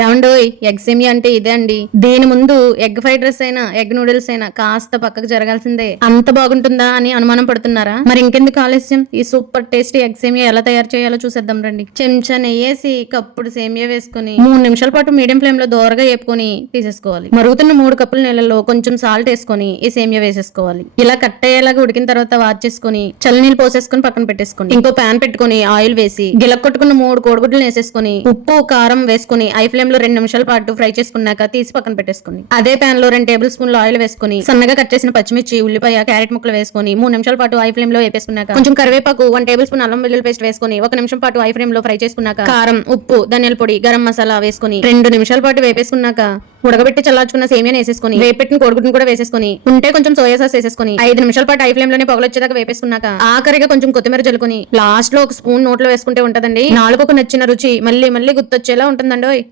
ఏమండోయ్, ఎగ్ సేమియా అంటే ఇదే అండి. దీని ముందు ఎగ్ ఫ్రైడ్ రైస్ అయినా ఎగ్ నూడిల్స్ అయినా కాస్త పక్కకు జరగాల్సిందే. అంత బాగుంటుందా అని అనుమానం పడుతున్నారా? మరి ఇంకెందుకు ఆలస్యం, ఈ సూపర్ టేస్టీ ఎగ్ సేమియా ఎలా తయారు చేయాలో చూసేద్దాం రండి. చెంచా నెయ్యేసి కప్పుడు సేమియా వేసుకుని 3 నిమిషాల పాటు మీడియం ఫ్లేమ్ లో దోరగా వేపుకొని తీసేసుకోవాలి. మరుగుతున్న 3 కప్పుల నీళ్ళలో కొంచెం సాల్ట్ వేసుకొని ఈ సేమియా వేసేసుకోవాలి. ఇలా కట్ అయ్యేలాగా ఉడికిన తర్వాత వార్చేసుకొని చల్లనీళ్ళు పోసేసుకుని పక్కన పెట్టేసుకోండి. ఇంకో ప్యాన్ పెట్టుకుని ఆయిల్ వేసి గిలక్కొట్టుకున్న 3 కోడిగుడ్లు వేసేసుకుని ఉప్పు కారం వేసుకుని ఫ్లేమ్ లో 2 నిమిషాల పాటు ఫ్రై చేసుకున్నాక తీసి పక్కన పెట్టేసుకోండి. అదే ప్యాన్ లో 2 టేబుల్ స్పూన్లు ఆయిల్ వేసుకుని సన్నగా కట్ చేసిన పచ్చిమిర్చి, ఉల్లిపాయ, క్యారెట్ ముక్కలు వేసుకుని 3 నిమిషాల పాటు ఐ ఫ్లేమ్ లో వేపేసుకున్నాక కొంచెం కరివేపాకు, 1 టేబుల్ స్పూన్ అల్లం వెల్లుల్లి పేస్ట్ వేసుకుని 1 నిమిషం పాటు ఐ ఫ్లేమ్ లో ఫ్రై చేసుకున్నాక కారం, ఉప్పు, ధనియాల పొడి, గరం మసాలా వేసుకుని 2 నిమిషాల పాటు వేపేసుకున్నాక ఉడకబెట్టి చల్లార్చుకున్న సేమియాని వేసేసుకుని వేపెట్టిన కోడిగుడ్డును కూడా వేసేసుకుని ఉంటే కొంచెం సోయా సాస్ వేసేసుకుని 5 నిమిషాల పాటు ఐ ఫ్లేమ్ లోనే పొగలొచ్చేదాకా వేపేసుకున్నాక ఆఖరిగా కొంచెం కొత్తిమీర జల్లుకుని లాస్ట్ లో 1 స్పూన్ నోట్లో వేసుకుంటే ఉంటదండి నాలుగుకు నచ్చిన రుచి మళ్ళీ మళ్ళీ గుర్తొచ్చేలా ఉంటుందండి.